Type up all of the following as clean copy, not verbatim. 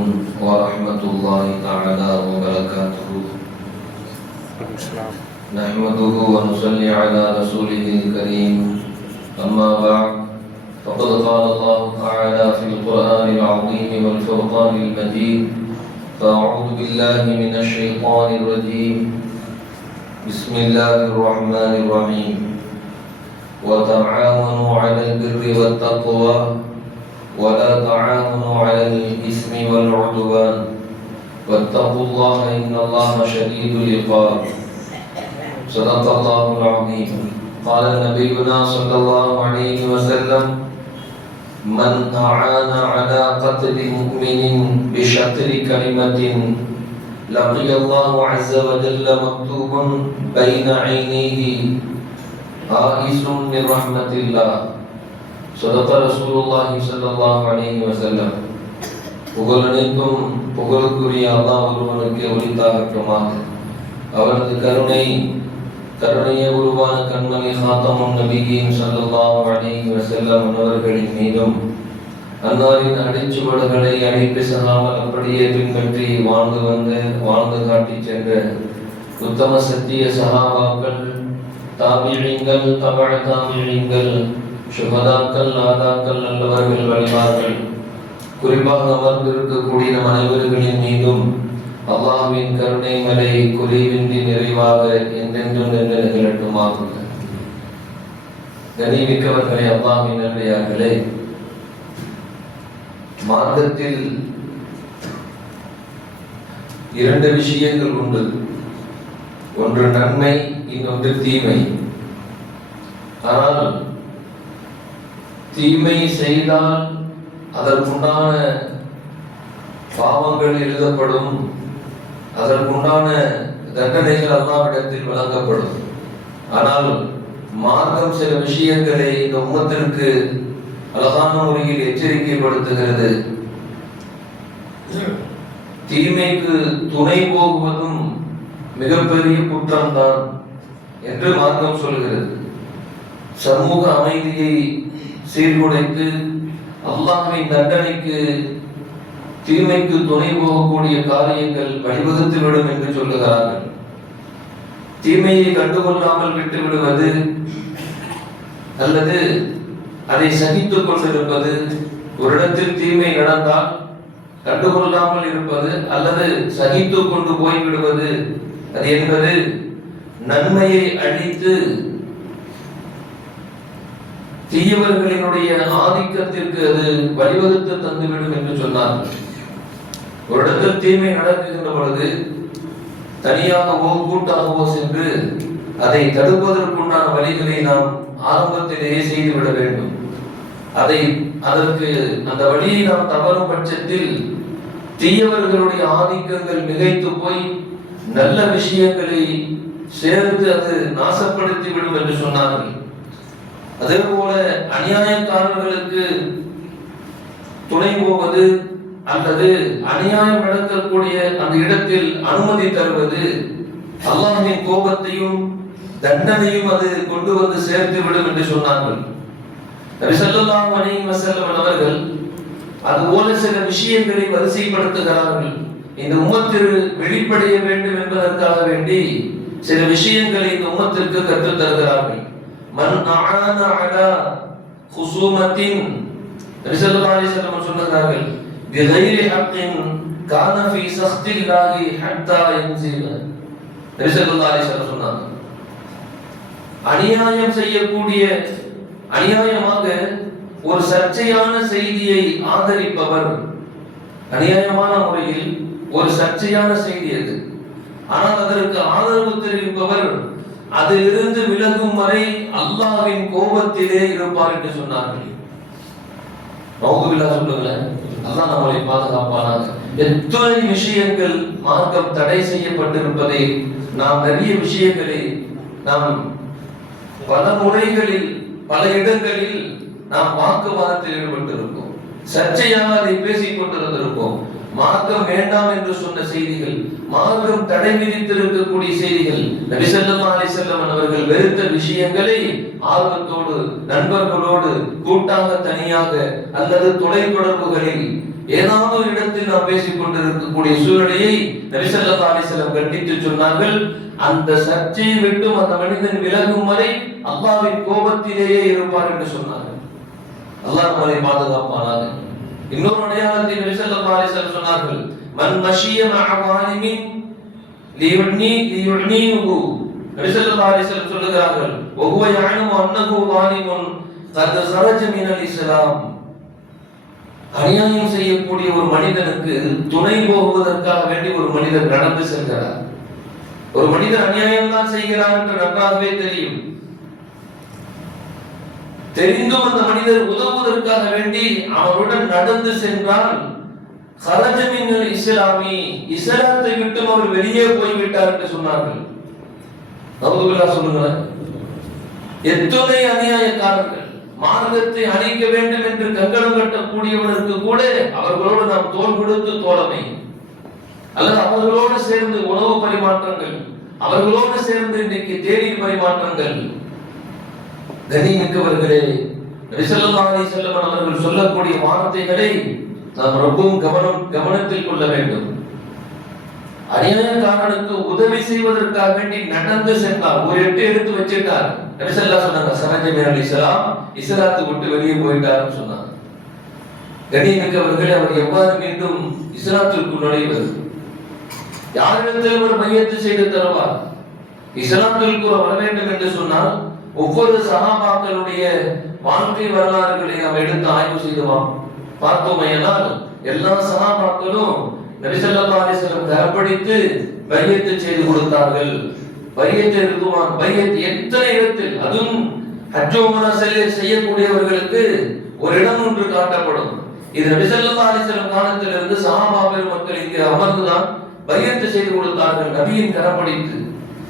ورحمة الله تعالى وبركاته. نحمده ونصلي على رسوله الكريم. أما بعد، فقد قال الله تعالى في القرآن العظيم والفرقان المجيد: فأعوذ بالله من الشيطان الرجيم. بسم الله الرحمن الرحيم. وتعاونوا على البر والتقوى ولا تعاونوا على الإثم والعدوان واتقوا الله إن الله شديد العقاب. صدق الله العظيم. قال نبينا صلى الله عليه وسلم: من أعان على قتل مؤمن بشطر كلمة لقي الله عز وجل مكتوب بين عينيه آئس من رحمة الله. صدق رسول الله صلى الله عليه وسلم. புகழனைத்தும் புகழுக்குரிய அல்லாஹ் ஒருவனுக்கு உரித்தாகட்டுமாக. அவரது கருணையே உருவான கண்மணி ஹாத்தமுன் நபியின் ஸல்லல்லாஹு அலைஹி வஸல்லம் அவர்களின் மீதும், அன்னாரின் அடிச்சுவடுகளை அழைப்பு செல்லாமல் அப்படியே பின்பற்றி வாழ்ந்து காட்டி சென்ற உத்தம சத்திய சஹாபாக்கள், தாபிஈன்கள், தபஅ தாபிஈன்கள், சுஹதாக்கள், நாதாக்கள், நல்லவர்கள், வலிமார்கள், குறிப்பாக அமர்ந்திருக்கக்கூடிய நம் அனைவர்களின் மீதும் அல்லாஹ்வின் கருணை மலை குறைவின்றி நிறைவாக என்றென்றும் நின்று நிகழட்டுமாக. கனிமிக்கவர்களே, அல்லாஹ்வின் நல்லடியார்களே, மார்க்கத்தில் இரண்டு விஷயங்கள் உண்டு. ஒன்று நன்மை, இன்னொன்று தீமை. ஆனால் தீமை செய்தால் அதற்குண்டான பாவங்கள் எழுதப்படும், அதற்குண்டான தண்டனைகள் அல்லாஹ்விடத்தில் வழங்கப்படும். ஆனால் மார்க்கம் சில விஷயங்களை இந்த உம்மத்திற்கு அழகான முறையில் எச்சரிக்கைப்படுத்துகிறது. தீமைக்கு துணை போகுவதும் மிகப்பெரிய குற்றம்தான் என்று மார்க்கம் சொல்கிறது. சமூக அமைதியை சீர்குலைத்து அல்லாஹ்வின் தண்டனைக்கு தீமைக்கு துணை போகக்கூடிய காரியங்கள் வழிவகுத்துவிடும் என்று சொல்லுகிறார்கள். தீமையை கண்டுகொள்ளாமல் விட்டுவிடுவது அல்லது அதை சகித்துக் கொண்டிருப்பது, ஒரு இடத்தில் தீமை நடந்தால் கண்டுகொள்ளாமல் இருப்பது அல்லது சகித்துக் கொண்டு போய்விடுவது, அது என்பது நன்மையை அழித்து தீயவர்களினுடைய ஆதிக்கத்திற்கு அது வழிவகுத்து தந்துவிடும் என்று சொன்னார்கள். ஒரு இடத்தில் தீமை நடக்குகின்ற பொழுது தனியாகவோ கூட்டாகவோ சென்று அதை தடுப்பதற்குண்டான வழிகளை நாம் ஆரம்பத்திலேயே செய்துவிட வேண்டும். அதற்கு அந்த வழியை நாம் தவறும் பட்சத்தில் தீயவர்களுடைய ஆதிக்கங்கள் மிகைத்து போய் நல்ல விஷயங்களை சேர்த்து அது நாசப்படுத்திவிடும் என்று சொன்னார்கள். அதே போல அநியாயக்காரர்களுக்கு துணை போவது அல்லது அநியாயம் நடக்கக்கூடிய அந்த இடத்தில் அனுமதி தருவது அல்லாஹ்வின் கோபத்தையும் தண்டனையும் அது கொண்டு வந்து சேர்த்து விடும் என்று சொன்னார்கள். நபி ஸல்லல்லாஹு அலைஹி வஸல்லம் அவர்கள் அதுபோல சில விஷயங்களை வரிசைப்படுத்துகிறார்கள். இந்த உம்மத்திற்கு வெளிப்படைய வேண்டும் என்பதற்காக வேண்டி சில விஷயங்களை இந்த உம்மத்திற்கு கற்றுத் தருகிறார்கள். மன் அஆன அலா குஸூமத்தின், நபி ஸல்லல்லாஹு அலைஹி வஸல்லம் சொல்கிறார்கள், பிகைரி ஹக்கின் கான ஃபீ சக்தில்லாஹி ஹத்தா யன்ஸில. நபி ஸல்லல்லாஹு அலைஹி வஸல்லம் சொன்னாங்க, அநியாயம் செய்யக்கூடிய, அநியாயமாக ஒரு சர்ச்சையான செய்தியை ஆதரிப்பவர், அநியாயமான முறையில் ஒரு சர்ச்சையான செய்தி அது, ஆனால் அதற்கு ஆதரவு தெரிவிப்பவர் அதிலிருந்து விலகும் வரை அல்லாஹ்வின் கோபத்திலே இருப்பார் என்று சொன்னார்கள். நௌதுபில்லாஹ் சொல்லுங்களேன், அல்லாஹ் நம்மளை பாதுகாப்பானாக. எத்தனை விஷயங்கள் மார்க்கம் தடை செய்யப்பட்டிருப்பதை நாம், நிறைய விஷயங்களை நாம் பல முறைகளில் பல இடங்களில் நாம் வாக்குவாதத்தில் ஈடுபட்டிருக்கோம். சர்ச்சையாக அதை பேசிக் கொண்டிருந்திருப்போம். மார்க்கம் வேண்டாம் என்று சொன்ன செய்திகள், மார்க்கம் தடை விதித்திருக்கக்கூடிய செய்திகள், நபி ஸல்லல்லாஹு அலைஹி வஸல்லம் அவர்கள் வெறுத்த விஷயங்களை ஆர்வத்தோடு நண்பர்களோடு கூட்டாக தனியாக அல்லது தொலைத்தொடர்புகளில் ஏதாவது ஒரு இடத்தில் நாம் பேசிக் கொண்டிருக்கக்கூடிய சூழ்நிலையை நபி ஸல்லல்லாஹு அலைஹி வஸல்லம் கண்டித்து சொன்னார்கள். அந்த சர்ச்சையை விட்டும் அந்த மனிதன் விலகும் வரை அல்லாஹ்வின் கோபத்திலேயே இருப்பார் என்று சொன்னார்கள். அல்லாஹ் நம்மை பாதுகாப்பானாக. இன்னொரு அடையாளத்தை நபி ஸல்லல்லாஹு அலைஹி வஸல்லம் சொன்னார்கள், மன் மஷிய மஅ வாலிமின் லியுனிஹு. நபி ஸல்லல்லாஹு அலைஹி வஸல்லம் சொல்கிறார்கள், வஹுவ யஅலமு அன்னஹு வாலிமுன் கத் ஸரஜ மினல் இஸ்லாம். அநியாயம் செய்யக்கூடிய ஒரு மனிதனுக்கு துணை போகுவதற்காக வேண்டி ஒரு மனிதர் நடந்து செல்கிறார். ஒரு மனிதர் அநியாயம் தான் செய்கிறார் என்று நன்றாகவே தெரியும். தெரிந்தும் அந்த மனிதர் உதவுவதற்காக வேண்டி அவருடன் நடந்து சென்றால் ஸரஜ மினல் இஸ்லாமி, இஸ்லாத்தை விட்டு அவர் வெளியே போய்விட்டார் என்று சொன்னார்கள். நவுதுபில்லாஹ் சொல்லுங்களேன். எத்தனை அநியாயக்காரர்கள் மார்க்கத்தை அழிக்க வேண்டும் என்று கங்கணம் கட்டக்கூடியவனுக்கு கூட அவர்களோடு நாம் தோள் கொடுத்து தோழமை, அல்லது அவர்களோடு சேர்ந்து உணவு பரிமாற்றங்கள், அவர்களோடு சேர்ந்து இன்றைக்கு தேநீர் பரிமாற்றங்கள். கண்ணியமிக்கவர்களே, நபி ஸல்லல்லாஹு அலைஹி வஸல்லம் அவர்கள் சொல்லக்கூடிய வார்த்தைகளை நாம் ரொம்பவும் கவனத்தில் கொள்ள வேண்டும். அநியாயக்காரனுக்கு உதவி செய்வதற்காக வேண்டி நடந்து சென்றார், ஒரு எட்டு எடுத்து வச்சிட்டார். நபி ஸல்லல்லாஹு சொன்னாங்க, ஸரஜ மினல் இஸ்லாம், இஸ்லாத்தை விட்டு வெளியே போயிட்டார்னு சொன்னாங்க. கண்ணியமிக்கவர்களே, அவர் எவ்வாறு மீண்டும் இஸ்லாத்திற்குள் நுழைவது? யாரிடத்தில் ஒரு மையத்தை செய்து தருவார்? இஸ்லாத்திற்கு வர வேண்டும் என்று சொன்னால் ஒவ்வொரு சஹாபாக்களுடைய வாழ்க்கை வரலாறுகளை நாம் எடுத்து ஆய்வு செய்துவோம். பார்த்தோமையானால் எல்லா சஹாபாக்களும் நபி ஸல்லல்லாஹு அலைஹி வஸல்லம் கரப்பிடித்து பையத்தை செய்து கொடுத்தார்கள். பையத்தை ரிதுவான், பையத் எத்தனை இடத்தில், அதுவும் ஹஜ் உம்ரா செய்யக்கூடியவர்களுக்கு ஒரு இடம் ஒன்று காட்டப்படும். இது நபி ஸல்லல்லாஹு அலைஹி வஸல்லம் காலத்திலிருந்து சஹாபா பெருமக்கள் இங்கே அமர்ந்துதான் பையத்தை செய்து கொடுத்தார்கள். நபியின் கரப்பிடித்து,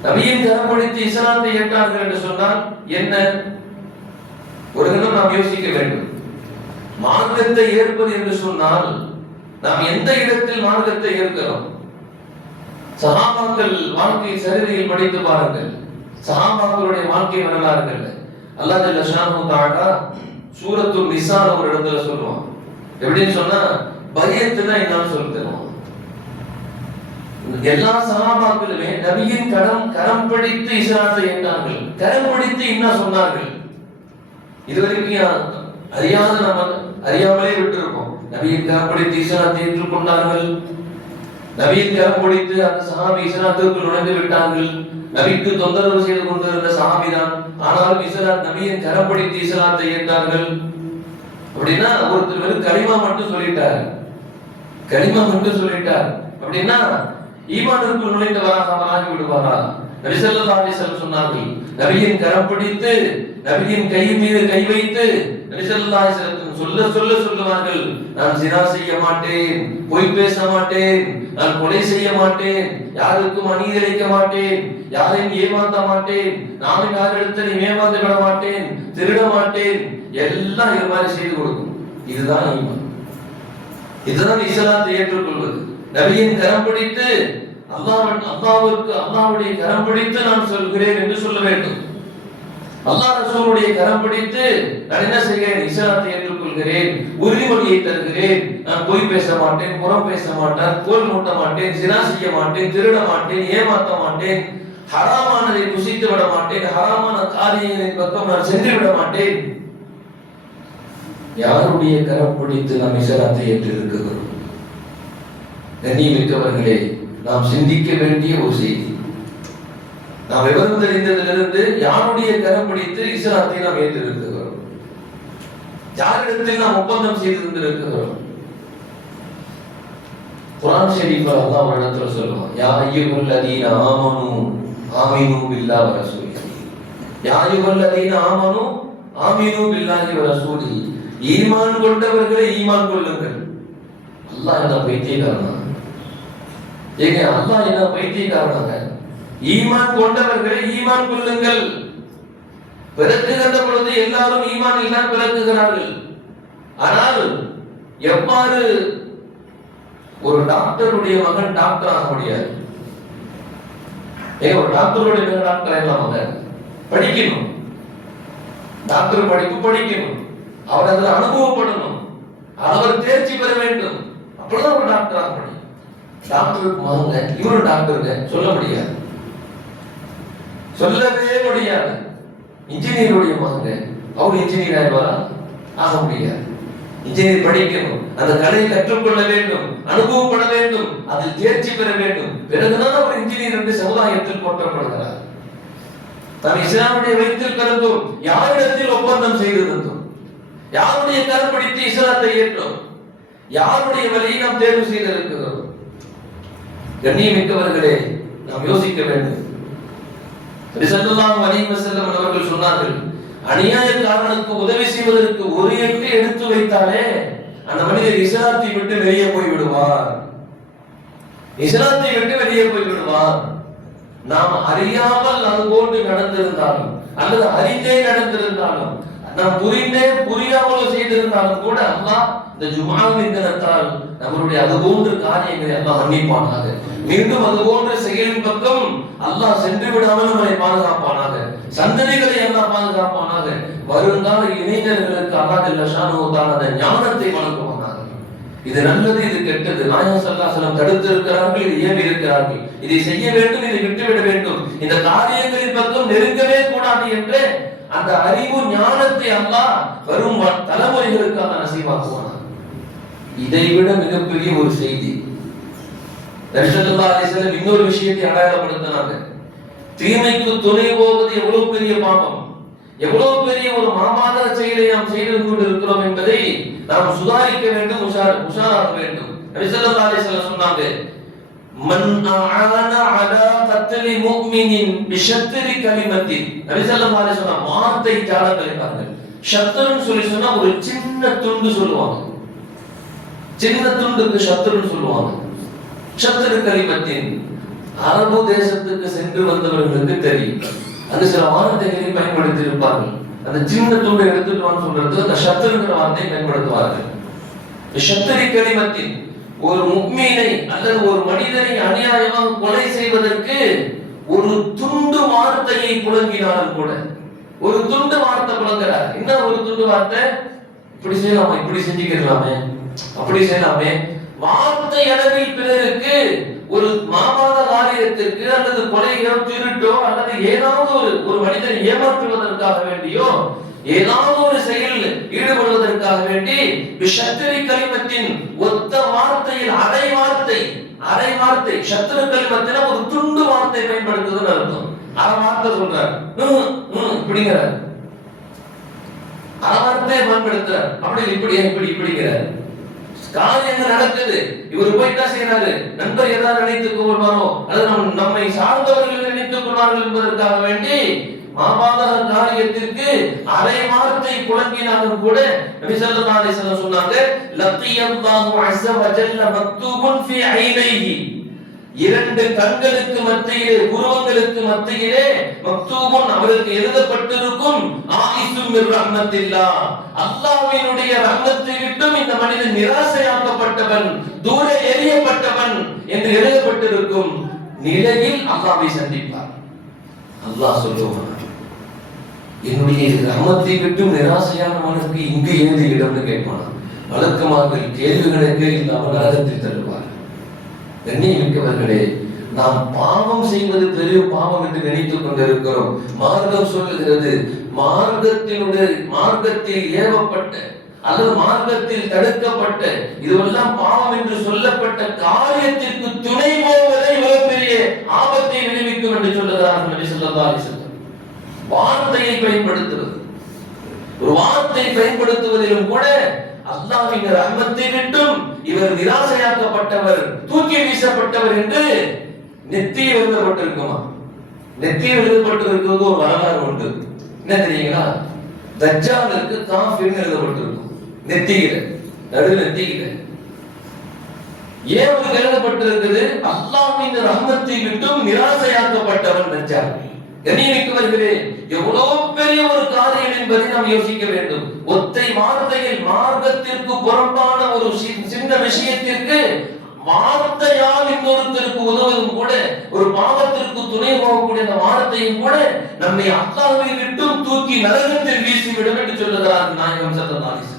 நபியின் கரப்பிடித்து இஸ்லாத்தை ஏற்றார்கள் என்று சொன்னால் என்ன? ஒரு தினம் நாம் யோசிக்க வேண்டும். மார்க்கத்தை ஏற்பது என்று சொன்னால் நாம் எந்த இடத்தில் மார்க்கத்தை ஏற்கிறோம்? சஹாபாக்கள் வாழ்க்கை சரிதையில் படித்து பாருங்கள். சஹாபாக்களுடைய வாழ்க்கை வரலாறுகள் அல்லாஹ் ஜல்ல ஷானஹு தஆலா சூரத்துல் நிஸால ஒரு இடத்துல சொல்லுவான். எப்படின்னு சொன்னா, பையத்துனா என்னன்னு சொல்லி தருவான். எல்லா சஹாபாக்களுமே நபியின் கரம் பிடித்து இஸ்லாத்தை ஏற்றார்கள். கரம் பிடித்து என்ன சொன்னார்கள்? இதுவரைக்கும் அறியாத நம்ம அறியாமலே விட்டிருப்போம். நபியின் கரம் பிடித்து இஸ்லாத்தை ஏற்றுக்கொண்டார்கள். நபியின் கரம் பிடித்து அந்த சஹாபி இஸ்லாத்திற்குள் நுழைந்து விட்டார்கள். நபிக்கு தொந்தரவு செய்து கொண்டிருந்த சஹாபிதான், ஆனாலும் இஸ்லாம் நபியின் கரம் பிடித்து இஸ்லாத்தை ஏற்றார்கள். அப்படின்னா ஒருத்தர் வெறும் கலிமா மட்டும் சொல்லிட்டார், கலிமா மட்டும் சொல்லிட்டார் அப்படின்னா ஈமானுக்குள் நுழைந்தவராக அவர் ஆகி விடுவாரா? நபி ஸல்லல்லாஹு அலைஹி வஸல்லம் சொன்னார்கள், நபியின் கரம் பிடித்து நபியின் கை மீது கை வைத்து நபி ஸல்லல்லாஹு அலைஹி வஸல்லம் சொல்லுவார்கள், நான் ஜினா செய்ய மாட்டேன், பொய் பேச மாட்டேன், நான் கொலை செய்ய மாட்டேன், யாருக்கும் அநீதி இழைக்க மாட்டேன், யாரையும் ஏமாற்ற மாட்டேன், நானும் யாரிடத்திலும் ஏமாந்து விட மாட்டேன், திருட மாட்டேன், எல்லாம் இது மாதிரி செய்து கொடுக்கும். இதுதான் ஈமான், இதுதான் இஸ்லாத்தை ஏற்றுக்கொள்வது. நபியின் கரம் பிடித்து அல்லாஹ்வுடைய கரம் பிடித்து நான் சொல்கிறேன் என்று சொல்ல வேண்டும். அல்லாஹ் ரசூலுடைய கரம் பிடித்து நான் என்ன செய்கிறேன்? இஸ்லாத்தை ஏற்றுக்கொள்கிறேன், உறுதிமொழியை தருகிறேன், நான் பொய் பேச மாட்டேன், புறம் பேச மாட்டேன், கோல் மூட்ட மாட்டேன், ஜினா செய்ய மாட்டேன், திருட மாட்டேன், ஏமாற்ற மாட்டேன், ஹராமானதை புசித்து விட மாட்டேன், ஹராமான காரியங்களின் பக்கம் நான் சென்று விட மாட்டேன். யாருடைய கரம் பிடித்து நாம் இஸ்லாத்தை ஏற்றிருக்கிறோம்? கண்ணியமிக்கவர்களே, நாம் சிந்திக்க வேண்டிய ஒரு செய்தி. நாம் விவரம் தெரிந்ததிலிருந்து யாருடைய கரம் பிடித்து இஸ்லாத்தை நாம் ஏற்றிருக்கிறோம்? யாரிடத்தில் நாம் ஒப்பந்தம் செய்திருந்திருக்கிறோம்? குர்ஆன் ஷரீஃப்ல அல்லாஹ் ஒரு இடத்துல சொல்லுவான், யா அய்யுஹல்லதீன ஆமனூ ஆமினூ பில்லாஹி வ ரசூலிஹி, யா அய்யுஹல்லதீன ஆமனூ ஆமினூ பில்லாஹி வ ரசூலிஹி, ஈமான் கொண்டவர்களே ஈமான் கொள்ளுங்கள். அல்லாஹ் என்ன பைத்தியக்காரனா? ஏங்க, அல்லாஹ் என்ன பைத்தியக்காரனாங்க? ஈமான் கொண்டவர்களே ஈமான் கொள்ளுங்கள். பிறக்குகின்ற பொழுது எல்லாரும் ஈமானில் தான் பிறக்குகிறார்கள். ஆனால் எவ்வாறு ஒரு டாக்டருடைய மகன் டாக்டர் ஆக முடியாது? ஒரு டாக்டருடைய மகன் டாக்டர் ஆகலாமாங்க? படிக்கணும், டாக்டர் படிப்பு படிக்கணும், அவர் அதில் அனுபவப்படணும், அவர் தேர்ச்சி பெற வேண்டும், அப்பதான் ஒரு டாக்டர் ஆக முடியும். டாக்டருக்கு மகங்க இவரு டாக்டருங்க சொல்ல முடியாது, சொல்லவே முடியாது. இன்ஜினியருடைய மகங்க அவர் இன்ஜினியர் ஆயிடுவாரா? ஆக முடியாது. இன்ஜினியர் படிக்கணும், அந்த கலையை கற்றுக்கொள்ள வேண்டும், அனுபவப்பட வேண்டும், அதில் தேர்ச்சி பெற வேண்டும், பிறகுதான் அவர் இன்ஜினியர் என்று சமுதாயத்தில் போற்றப்படுகிறார். நாம் இஸ்லாமுடைய வயிற்றில் பிறந்தோம், யாரிடத்தில் ஒப்பந்தம் செய்திருந்தோம், யாருடைய கருப்படித்து இஸ்லாத்தை ஏற்றோம், யாருடைய வழியை நாம் தேர்வு செய்திருக்கிறோம்? கண்ணியமிக்கவர்களே, நாம் யோசிக்க வேண்டும். ஸல்லல்லாஹு அலைஹி வஸல்லம் அவர்கள் சொன்னார்கள், அநியாயக்காரனுக்கு உதவி செய்வதற்கு ஒரு எட்டு எடுத்து வைத்தாலே அந்த மனிதர் இஸ்லாத்தை விட்டு வெளியே போய் விடுவார், இஸ்லாத்தை விட்டு வெளியே போய் விடுவார். நாம் அறியாமல் அது போன்று நடந்திருந்தாலும் அல்லது அறிந்தே நடந்திருந்தாலும் நாம் புரிந்தே புரியாமலோ செய்திருந்தாலும் கூட அல்லாஹ் இந்த ஜும்ஆவின் தினத்தால் நம்மளுடைய அது போன்ற காரியங்களை அல்லாஹ் மன்னிப்பானாக. மீண்டும் அது போன்ற செயலின் பக்கம் அல்லாஹ் சென்று விடாமல் நம்மை பாதுகாப்பானாக, சந்ததிகளை அல்லாஹ் பாதுகாப்பானாக. வருங்கால இளைஞர்களுக்கு அல்லாஹ் ஜல்ல ஷானுஹு தஆலா அந்த ஞானத்தை வழங்குவானாக. இது நல்லது, இது கெட்டது, நாயகம் ஸல்லல்லாஹு அலைஹி வஸல்லம் தடுத்து இருக்கிறார்கள், இது ஏவி இருக்கிறார்கள், இதை செய்ய வேண்டும், இதை விட்டுவிட வேண்டும், இந்த காரியங்களின் பக்கம் நெருங்கவே கூடாது என்று அந்த அறிவு ஞானத்தை அல்லாஹ் வரும் தலைமுறைகளுக்கு அல்லாஹ் நசீபாக்குவானாக. இதைவிட மிகப்பெரிய ஒரு செய்தி ஸல்லல்லாஹு அலைஹி வஸல்லம் இன்னொரு விஷயத்தை அடையாளப்படுத்தினாங்க. தீமைக்கு துணை போவது எவ்வளவு பெரிய பாவம், எவ்வளவு பெரிய ஒரு மாமாதர செயலை நாம் செய்து கொண்டிருக்கிறோம் என்பதை நாம் சுதாரிக்க வேண்டும், உஷாராக வேண்டும். நபி ஸல்லல்லாஹு அலைஹி வஸல்லம் சொன்னாங்க, மன் ஆன அலா கத்லி முஃமினின் பிஷத்ரி கலிமத்தின். நபி ஸல்லல்லாஹு அலைஹி வஸல்லம் வார்த்தை ஜாலங்களை ஷத்ருன்னு சொல்லி சொன்னா ஒரு சின்ன துண்டு சொல்லுவாங்க, சின்ன துண்டுக்கு ஷத்ருன்னு சொல்லுவாங்க. ஷத்ரு கலிமத்தின் அரபு தேசத்துக்கு சென்று வந்தவர்களுக்கு தெரியும், அது சில வார்த்தைகளை பயன்படுத்தி இருப்பார்கள். அந்த சின்ன துண்டை எடுத்துட்டு வான்னு சொல்றது அந்த ஷத்ருங்கிற வார்த்தையை பயன்படுத்துவார்கள். ஷத்ரி கலிமத்தின் ஒரு முஃமினை அல்லது ஒரு மனிதனை அநியாயமாக கொலை செய்வதற்கு ஒரு துண்டு வார்த்தையை புழங்கினாலும் கூட, ஒரு துண்டு வார்த்தை புழங்குறார். என்ன ஒரு துண்டு வார்த்தை? இப்படி செய்யலாமா, இப்படி செஞ்சுக்கலாமே, அப்படி செய்யலாமே. வார்த்தை அளவில் பிறருக்கு ஒரு மாமாத காரியத்திற்கு அல்லது கொலையோ திருட்டோ அல்லது ஏதாவது ஒரு மனிதனை ஏமாற்றுவதற்காக வேண்டியோ ஏதாவது ஒரு செயலில் ஈடுபடுவதற்காக வேண்டி ஷத்ரு கலிமத்தின் ஒத்த வார்த்தையில் அரை வார்த்தை ஷத்ரு கலிமத்தின ஒரு துண்டு வார்த்தை பயன்படுத்துதுன்னு அர்த்தம். அரை வார்த்தை சொல்றார், இப்படிங்கிறார், அரை வார்த்தையை பயன்படுத்துறார். அப்படி இப்படிங்கிறார். காரியங்கள் நடக்குது, இவர் போய் என்ன செய்யறாரு, நண்பர் ஏதாவது நினைத்துக் கொள்வாரோ அல்லது நம்மை சார்ந்தவர்கள் நினைத்துக் கொள்வார்கள் என்பதற்காக வேண்டி மாபாதக காரியத்திற்கு அரை வார்த்தை புழங்கினாலும் கூட நபி ஸல்லல்லாஹு அலைஹி வஸல்லம் சொன்னாங்க, லக்கியல்லாஹு அஸ்ஸ வ ஜல்ல மக்தூபுன் ஃபீ ஐனைஹி. இரண்டு கண்களுக்கு மத்தியிலே, புருவங்களுக்கு மத்தியிலே மக்தூபுன் அவருக்கு எழுதப்பட்டிருக்கும், ஆயிசும் மிர் ரஹ்மத்தில்லாஹ், அல்லாஹ்வினுடைய ரஹ்மத்தை விட்டும் இந்த மனிதன் நிராசையாக்கப்பட்டவன், தூர எறியப்பட்டவன் என்று எழுதப்பட்டிருக்கும் நிலையில் அல்லாஹ்வை சந்திப்பார். அல்லாஹ் சொல்லுவான், என்னுடைய ரஹ்மத்தை விட்டும் நிராசையானவனுக்கு இங்கு ஏது இடம்னு கேட்பான். வழக்கமாக கேள்விகளுக்கு இல்லாமல் நரகத்தில் தள்ளுவார். கண்ணியமிக்கவர்களே, நாம் பாவம் செய்வது பெரிய பாவம் என்று நினைத்துக் கொண்டிருக்கிறோம். மார்க்கம் சொல்லுகிறது, மார்க்கத்தில் ஏவப்பட்ட அல்லது மார்க்கத்தில் தடுக்கப்பட்ட இதுவெல்லாம் பாவம் என்று சொல்லப்பட்ட காரியத்திற்கு துணை போவதை இவ்வளவு பெரிய ஆபத்தை விளைவிக்கும் என்று சொல்லுகிறார்கள் நபி ஸல்லல்லாஹு அலைஹி வஸல்லம். வார்த்தையை பயன்படுத்துவது, ஒரு வார்த்தை பயன்படுத்துவதிலும் கூட அல்லாஹ்வின் ரஹ்மத்தை விட்டும் இவர் நிராசையாக்கப்பட்டவர், தூக்கி வீசப்பட்டவர் என்று நெத்தியில் எழுதப்பட்டிருக்குமா? நெத்தியில் எழுதப்பட்டிருக்கிறது ஒரு வரலாறு உண்டு. என்ன தெரியுங்களா? தஜ்ஜாலுக்கு காஃபிர்னு எழுதப்பட்டிருக்கும் நெத்தியில, நடு நெத்தியில. ஏன் எழுதப்பட்டிருக்குது? அல்லாஹ்வின் ரஹ்மத்தை விட்டும் நிராசையாக்கப்பட்டவன் தஜ்ஜால். கண்ணியமிக்கவர்களே, எவ்வளவு பெரிய ஒரு காரியம் என்பதை நாம் யோசிக்க வேண்டும். ஒத்தை வார்த்தையில் மார்க்கத்திற்கு புறம்பான ஒரு சின்ன விஷயத்திற்கு வார்த்தையால் இன்னொருத்தருக்கு உதவுவதும் கூட, ஒரு பாவத்திற்கு துணை போகக்கூடிய அந்த வார்த்தையும் கூட நம்மை அல்லாஹ்வை விட்டும் தூக்கி நரகத்தில் வீசிவிடும் என்று சொல்லுகிறார் நாயகம் ஸல்லல்லாஹு அலைஹி வஸல்லம்.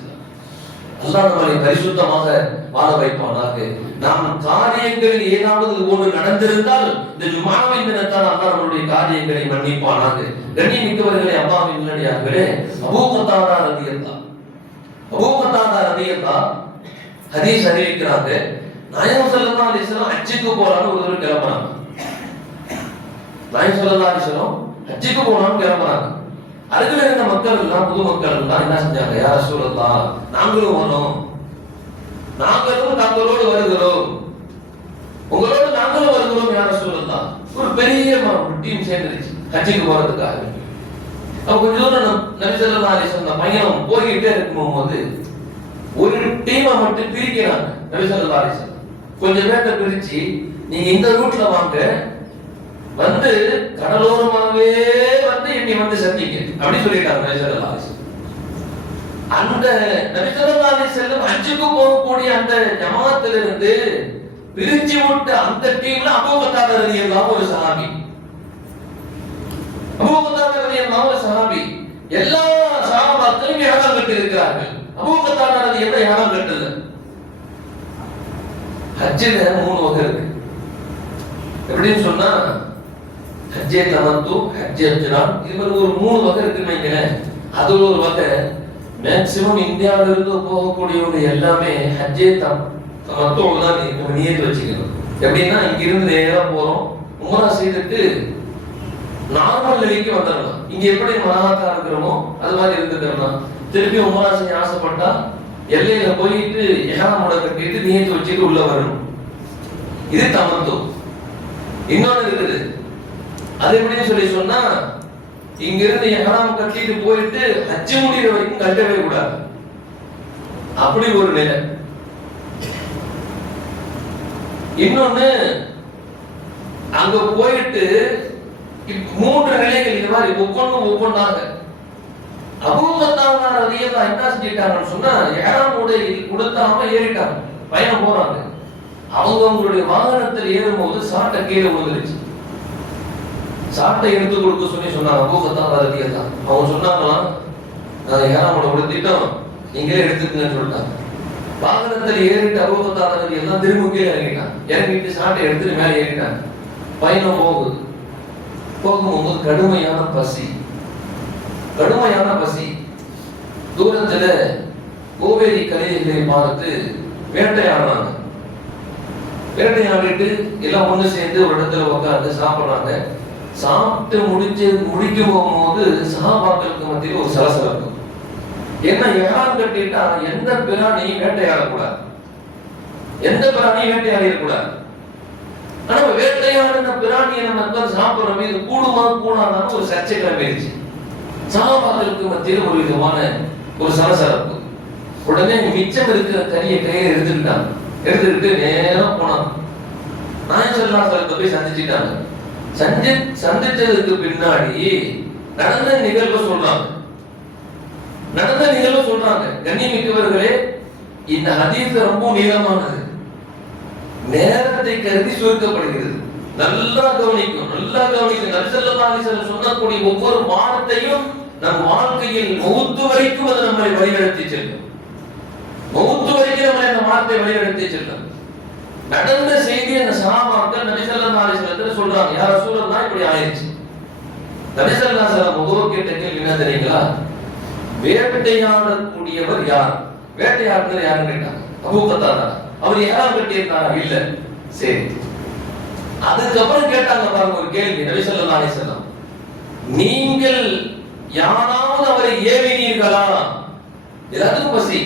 அல்லாஹ் நம்மை பரிசுத்தமாக வாழ வைப்பானாக. நாம் காரியங்களில் ஏதாவது ஒன்று நடந்திருந்தால் இந்த ஜும்ஆவின் தினத்தால் அல்லாஹ் நம்முடைய காரியங்களை மன்னிப்பானாக. கண்ணியமிக்கவர்களே, அல்லாஹ்வின் நல்லடியார்களே, அபூ கத்தாதா ரலியல்லாஹு ஹதீஸ் அறிவிக்கிறாங்க. நாயகம் ஸல்லல்லாஹு அலைஹி வஸல்லம் ஹஜ்ஜுக்கு போறான்னு ஒருத்தர் கிளம்புறாங்க. நாயகம் ஸல்லல்லாஹு அலைஹி வஸல்லம் ஹஜ்ஜுக்கு போறான்னு கிளம்புறாங்க. அருகில் இருந்த மக்கள் எல்லாம், புது மக்கள் எல்லாம் என்ன செஞ்சாங்க? யா ரசூலல்லாஹ், நாங்களும் வரோம், நாங்களும் தங்களோடு வருகிறோம், உங்களோடு நாங்களும் வருகிறோம் யா ரசூலல்லாஹ். ஒரு பெரிய டீம் சேர்ந்துருச்சு ஹஜ்ஜுக்கு போறதுக்காக. அப்ப கொஞ்சம் தூரம் நபி ஸல்லல்லாஹு அலைஹி வஸல்லம் பயணம் போய்கிட்டே இருக்கும்போது ஒரு டீமை மட்டும் பிரிக்கிறாங்க. நபி ஸல்லல்லாஹு அலைஹி வஸல்லம் கொஞ்சம் பேர்த்த பிரிச்சு, நீங்க இந்த ரூட்ல வாங்க, வந்து கடலோரமாவே வந்து என்னை வந்து சந்திங்க அப்படி சொல்லிட்டாங்க நபி ஸல்லல்லாஹு அலைஹி வஸல்லம். அந்த நபி ஸல்லல்லாஹு அலைஹி வஸல்லம் ஹஜ்ஜுக்கு போகக்கூடிய அந்த ஜமாத்துல இருந்து பிரிச்சு விட்ட அந்த டீம்ல அபூ கத்தாதா ரலியல்லாஹு ஒரு சஹாபி. அபூ கத்தாதா ரலியல்லாஹு ஒரு சஹாபி. எல்லா சஹாபாக்களும் இஹ்ராம் கட்டி இருக்கிறார்கள். அபூ கத்தாதா ரலியல்லாஹு இஹ்ராம் கட்டல. ஹஜ்ஜில 3 வகை இருக்கு. எப்படின்னு சொன்னா ஹஜ்ஜே தமத்து, ஹஜ்ஜே இக்ரான், இது ஒரு 3 வகை இருக்குன்னு வைங்களேன். அதுல ஒரு வகை மேக்ஸிமம் இந்தியாவில இருந்து போகக்கூடியவங்க எல்லாமே ஹஜ்ஜே தமத்து தான் நியத்து வச்சுக்கணும். எப்படின்னா இங்க இருந்து நேரா போறோம், உம்ரா செய்துட்டு நார்மல் நிலைக்கு வந்துடலாம். இங்க எப்படி மராத்தா இருக்கிறோமோ அது மாதிரி இருந்துக்கிறோம். திருப்பி உம்ரா செய்ய ஆசைப்பட்டா எல்லையில போயிட்டு இஹ்ராமோட கட்டிட்டு நியத்து வச்சுட்டு உள்ள வரணும். இது தமத்து. இன்னொன்னு இருக்குது, அது எப்படின்னு சொல்லி சொன்னா, இங்க இருந்து இஹ்ராம் கட்டிட்டு போயிட்டு ஹஜ் முடிகிற வரைக்கும் கட்டவே கூடாது. அப்படி ஒரு நிலை. இன்னொன்னு, அங்க போயிட்டு 3 நிலைகள் இது மாதிரி ஒவ்வொன்றாக. அபூ கத்தாதா ரலியல்லாஹு என்ன செஞ்சிட்டாங்கன்னு சொன்னா, இஹ்ராம் உடை உடுத்தாம ஏறிட்டாங்க, பயணம் போறாங்க. அவங்களுடைய வாகனத்தில் ஏறும்போது சாட்டை கீழே விழுந்துருச்சு. சாட்டை எடுத்து கொடுக்க சொன்னாங்க அபூ கத்தாதா ரலியல்லாஹு. அவங்க சொன்னாங்களாம், நான் இஹ்ராம் உடை உடுத்திட்டோம், நீங்களே எடுத்துக்கங்கன்னு சொல்லிட்டாங்க. வாகனத்தில் ஏறிட்டு அபூ கத்தாதா ரலியல்லாஹு திரும்ப கீழே இறங்கிட்டு சாட்டை எடுத்துட்டு மேலே ஏறிட்டாங்க. பயணம் போகும்போது கடுமையான பசி. தூரத்துல கோவேரி கலைஞர்களை பார்த்து வேட்டையாடுறாங்க. வேட்டையாடிட்டு எல்லாம் ஒண்ணு சேர்ந்து ஒரு இடத்துல உட்கார்ந்து சாப்பிடுறாங்க. சாப்பிட்டு முடிக்கும் போகும்போது சஹாபாக்களுக்கு மத்தியில் ஒரு சலசலப்பு. என்ன, இஹ்ராம் கட்டிட்டா எந்த பிராணியும் வேட்டையாடக்கூடாது, எந்த பிராணியும் வேட்டையாடிடக்கூடாது. ஆனா வேட்டையாடின பிராணியை நம்ம சாப்பிடுற மீது கூடுமா கூடாதான்னு ஒரு சர்ச்சை கிளம்பிடுச்சு. சஹாபாக்களுக்கு மத்தியில் ஒரு விதமான ஒரு சலசலப்பு. உடனே மிச்சம் இருக்கிற கறியை கையில எடுத்துக்கிட்டு நேரம் போனாங்க. நாயகம் ஸல்லல்லாஹு அலைஹி வஸல்லம் போய் சந்திச்சிட்டாங்க. சந்திச்சதுக்கு பின்னாடி நடந்த நிகழ்வு சொல்றாங்க. கண்ணியமிக்கவர்களே, இந்த ஹதீஸ் ரொம்ப நீளமானது, நேரத்தை கருதி சுருக்கப்படுகிறது. நல்லா கவனிக்கும். நபி ஸல்லல்லாஹு அலைஹி வஸல்லம் சொன்னக்கூடிய ஒவ்வொரு வார்த்தையும் நம் வாழ்க்கையில் மௌத்து வரைக்கும் அது நம்மை வழிநடத்தி செல்லும். மௌத்து வரைக்கும் நம்மை அந்த வார்த்தை வழிநடத்தி செல்லும். நடந்த செய்தி அந்த சஹாபாக்கள் நபி ஸல்லல்லாஹு அலைஹி வஸல்லம் சொல்றாங்க, யா ரசூலல்லாஹ் இப்படி ஆயிடுச்சு. நபி ஸல்லல்லாஹு அலைஹி வஸல்லம் முதல் கேட்ட கேள்வி என்ன தெரியுங்களா? வேட்டையாடக்கூடியவர் யார்? வேட்டையாடுறது யாருன்னு கேட்டாங்க. அபூ கத்தாதா. அவர் இஹ்ராம் கட்டியிருந்தாரா? இல்ல. சரி. அதுக்கப்புறம் கேட்டாங்க பாருங்க ஒரு கேள்வி நபி ஸல்லல்லாஹு அலைஹி வஸல்லம், நீங்கள் யாராவது அவரை ஏவினீர்களா? எல்லாத்துக்கும் பசி,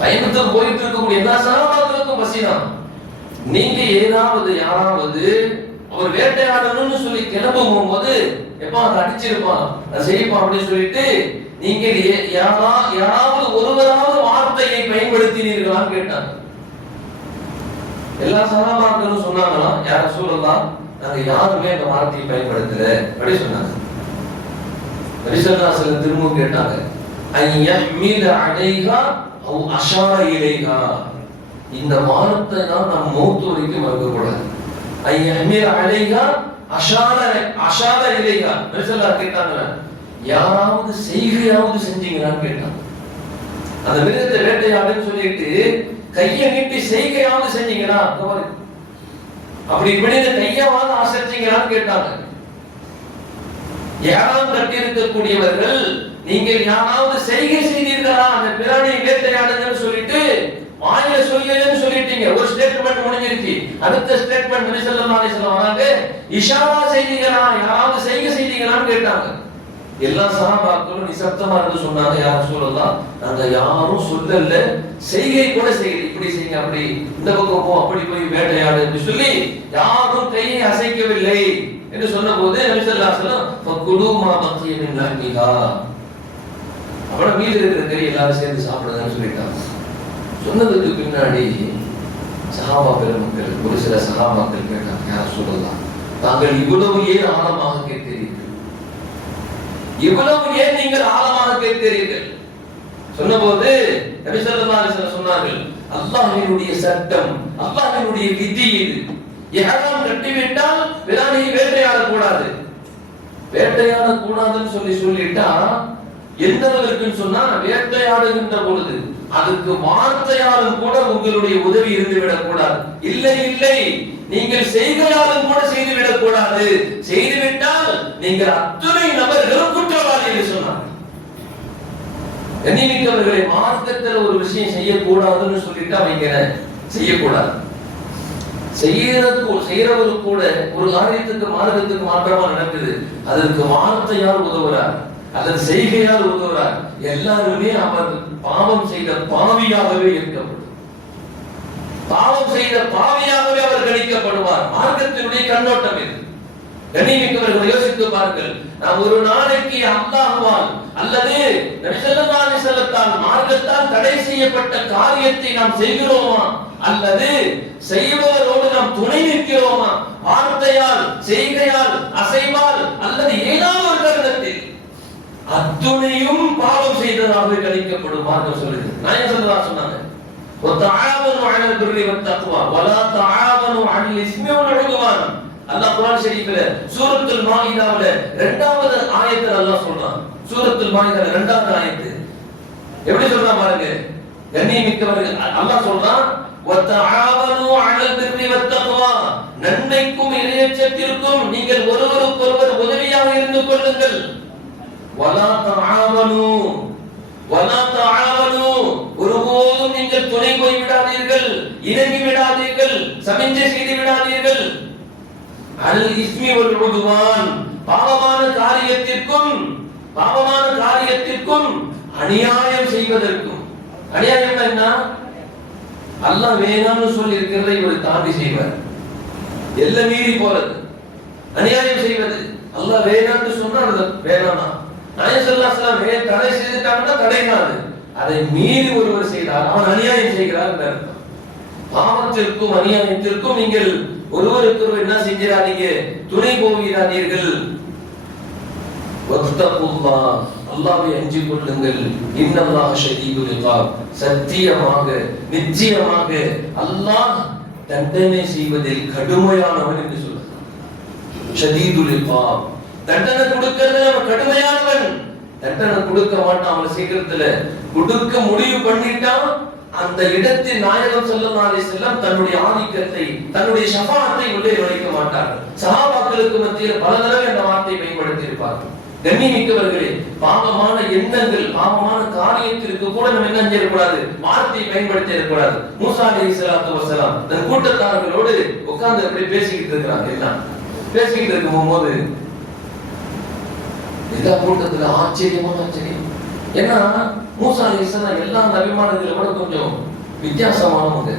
பயணத்துக்கு போயிட்டு இருக்கக்கூடிய எல்லா சஹாபாக்களுக்கும் பசிதான். நீங்க யாராவது அவர் வேட்டையாடணும்னு சொல்லி கிளம்பும் போது எப்ப அதை அடிச்சிருப்பான், அதை செய்யப்பான் அப்படின்னு சொல்லிட்டு நீங்க யாராவது ஒருவராவது வார்த்தையை பயன்படுத்தினீர்களான்னு கேட்டாங்க. எல்லா சஹாபாக்களும் சொன்னாங்களா, யா ரசூலல்லாஹ் நாங்க யாருமே அந்த வார்த்தையை பயன்படுத்தல அப்படி சொன்னாங்க. நபி ஸல்லல்லாஹு அலைஹி வஸல்லம் திரும்ப கேட்டாங்க, ஐயஹ்மித அலைஹா அவ் அஷார இலைஹா, இந்த வார்த்தை தான் நம்ம மௌத் வரைக்கும் மறக்கக்கூடாது. ஐயஹ்மித அலைஹா அஷார இலைஹா, நபி ஸல்லல்லாஹு கேட்டாங்க, யாராவது செய்கையாவது செஞ்சீங்களான்னு கேட்டாங்க. அந்த மிருகத்தை வேட்டையாடுன்னு சொல்லிட்டு கையை நீட்டி செய்கையாவது செஞ்சீங்களா, அப்படி இப்படின்னு கையாவது அசைச்சீங்களான்னு கேட்டாங்க. யாராவது கட்டி இருக்கக்கூடியவர்கள் நீங்கள் யாராவது செய்கை செய்தீர்களா அந்த பிராணியை வேட்டையாடுங்கன்னு சொல்லிட்டு வாயில சொல்லலன்னு சொல்லிட்டீங்க, ஒரு ஸ்டேட்மெண்ட் முடிஞ்சிருச்சு. அடுத்த ஸ்டேட்மெண்ட் நபி ஸல்லல்லாஹு அலைஹி வஸல்லம் வராங்க, இஷாரா செய்தீங்களா, யாராவது செய்கை செய்தீங்களான்னு கேட்டாங்க. எல்லா சஹாபாக்களும் நிசப்தமா இருந்து சொன்னாங்க, யா ரசூலல்லாஹ் நாங்க யாரும் சொல்லல, செய்கை கூட செய்யல, இப்படி செய்யுங்க, அப்படி இந்த பக்கம் போ, அப்படி போய் வேட்டையாடு என்று சொல்லி யாரும் கையை அசைக்கவில்லை என்று சொன்னபோது நபி ஸல்லல்லாஹு அலைஹி வஸல்லம் ஃபகுலு மா பக்கிய மின் லஹ்மிஹா, அப்புறம் மீதி இருக்கிற கறி எல்லாரும் சேர்ந்து சாப்பிடுங்கன்னு சொல்லிட்டாங்க. சொன்னதுக்கு பின்னாடி சஹாபா பெருமக்கள் ஒரு சில சஹாபாக்கள் கேட்டாங்க, யா ரசூலல்லாஹ் தாங்கள் இவ்வளவு ஏன் ஆழமாக கேட்கிறீர்கள், இவ்வளவு ஏன் நீங்கள் ஆழமாக கேட்கிறீர்கள் சொன்னபோது நபி ஸல்லல்லாஹு அலைஹி வஸல்லம் சொன்னார்கள், அல்லாஹ்வினுடைய சட்டம், அல்லாஹ்வினுடைய விதி இது. இஹ்ராம் கட்டிவிட்டால் பிராணியை வேட்டையாடக்கூடாது, வேட்டையாடக்கூடாதுன்னு சொல்லிட்டா எந்த அளவுக்குன்னு சொன்னா, வேட்டையாடுகின்ற பொழுது அதுக்கு வார்த்தையாலும் கூட உங்களுடைய உதவி இருந்துவிடக் கூடாது. இல்லை இல்லை, நீங்கள் செய்கையாலும் கூட செய்துவிடக் கூடாது, செய்துவிட்டால் நீங்கள் அத்துணை நபர்களும் குற்றவாளி என்று சொன்னார். கண்ணியமிக்கவர்களை, மார்க்கத்தில் ஒரு விஷயம் செய்யக்கூடாதுன்னு சொல்லிட்டு அவங்க செய்யக்கூடாது. செய்யறவரு கூட ஒரு காரியத்துக்கு மார்க்கத்துக்கு மாற்றமா நடக்குது, அதற்கு வார்த்தையால் உதவுறார் அல்லது செய்கையால் உதவுறார், எல்லாருமே அவர் பாவம் செய்த பாவியாகவே இருக்கப்படும், பாவம் செய்த பாவியாகவே அவர் கணிக்கப்படுவார். மார்க்கத்தினுடைய கண்ணோட்டம் இது. கண்ணியமிக்கவர்களை யோசித்து பாருங்கள், நாம் ஒரு நாளைக்கு அல்லாஹ்வால் அல்லது நபி ஸல்லல்லாஹு அலைஹி வஸல்லம் மார்க்கத்தால் தடை செய்யப்பட்ட காரியத்தை நாம் செய்கிறோமா, அல்லது செய்பவரோடு நாம் துணை நிற்கிறோமா, வார்த்தையால், செய்கையால், அசைவால் அல்லது ஏதாவது ஒரு காரணத்தில், அத்துணையும் பாவம் செய்ததாக கணிக்கப்படும். மார்க்கம் சொல்லுது. நாயகம் ஸல்லல்லாஹு அலைஹி சொன்னாங்க, வதஆவனு அலல் பிர்ரி வத்தக்வா வலா தஆவனு அலல் இஸ்மி வல் உத்வான். அல்லாஹ் குர்ஆன் ஷரீஃப்ல சூரத்துல் மாயிதாவுல 2வது ஆயத்துல அல்லாஹ் சொல்றான். சூரத்துல் மாயிதால 2வது ஆயத்து எப்படி சொல்றான் பாருங்க. கண்ணியமிக்கவர்கள், அல்லாஹ் சொல்றான், வதஆவனு அலல் பிர்ரி வத்தக்வா, நன்மைக்கும் இறையச்சத்திற்கும் நீங்கள் ஒருவருக்கொருவர் உதவியாக இருந்து கொள்ளுங்கள். வலா தஆவனு ஒருபோதும் நீங்கள் துணை போய் விடாதீர்கள், இணங்கி விடாதீர்கள், சமிஞ்சை செய்து விடாதீர்கள். அல் இஸ்மி வல் உத்வான், பாவமான காரியத்திற்கும் அநியாயம் செய்வதற்கும். அநியாயம் என்ன? அல்லாஹ் வேணாம்னு சொல்லி இருக்கிறதை இவர் தாண்டி செய்வார், எல்லாம் மீறி போறது அநியாயம் செய்வது. அல்லாஹ் வேணாம்னு சொன்னா அது வேணாமா, நாயகம் ஸல்லல்லாஹு அலைஹி வஸல்லம் தடை செய்துட்டாங்கன்னா தடைனாது, அதை மீறி ஒருவர் செய்தார் அவன் அநியாயம் செய்கிறார் என்று அர்த்தம். பாவத்திற்கும் அநியாயத்திற்கும் நீங்கள் ஒருவருக்கு என்ன செஞ்சிடாதீங்க, துணை போகிறாதீர்கள். வத்தகுல்லாஹ், அல்லாஹ்வை அஞ்சிக் கொள்ளுங்கள். இன்னல்லாஹ ஷதீதுல் இகாப், சத்தியமாக நிச்சயமாக அல்லாஹ் தண்டனை செய்வதில் கடுமையானவன் என்று சொல்றான். ஷதீதுல் இகாப், தண்டனை கொடுக்கிறது அவன் கடுமையானவன். தண்டனை கொடுக்க மாட்டான், அவன் சீக்கிரத்துல கொடுக்க முடிவு பண்ணிட்டான். அந்த இடத்தில் நாயகம் ஸல்லல்லாஹு அலைஹி வஸல்லம் தன்னுடைய ஆதிக்கத்தை, தன்னுடைய ஷஃபாஅத்தை உள்ளே நுழைக்க மாட்டார்கள். சஹாபாக்களுக்கு மத்தியில் பல தடவை அந்த வார்த்தையை பயன்படுத்தி இருப்பார்கள். கண்ணியமிக்கவர்களே, பாவமான எண்ணங்கள், பாவமான காரியத்திற்கு கூட நம்ம என்ன செய்யக்கூடாது, வார்த்தையை பயன்படுத்தி இருக்கக்கூடாது. மூசா அலைஹிஸ்ஸலாத்து வஸலாம் தன் கூட்டத்தார்களோடு உட்கார்ந்து அப்படி பேசிக்கிட்டு இருக்கிறாங்க. எல்லாம் பேசிக்கிட்டு இருக்கும் போது எல்லா கூட்டத்துல ஆச்சரியம். ஏன்னா மூசா அலைஹிஸ்ஸலாம் எல்லா நபிமார்களை விட கொஞ்சம் வித்தியாசமானவங்க.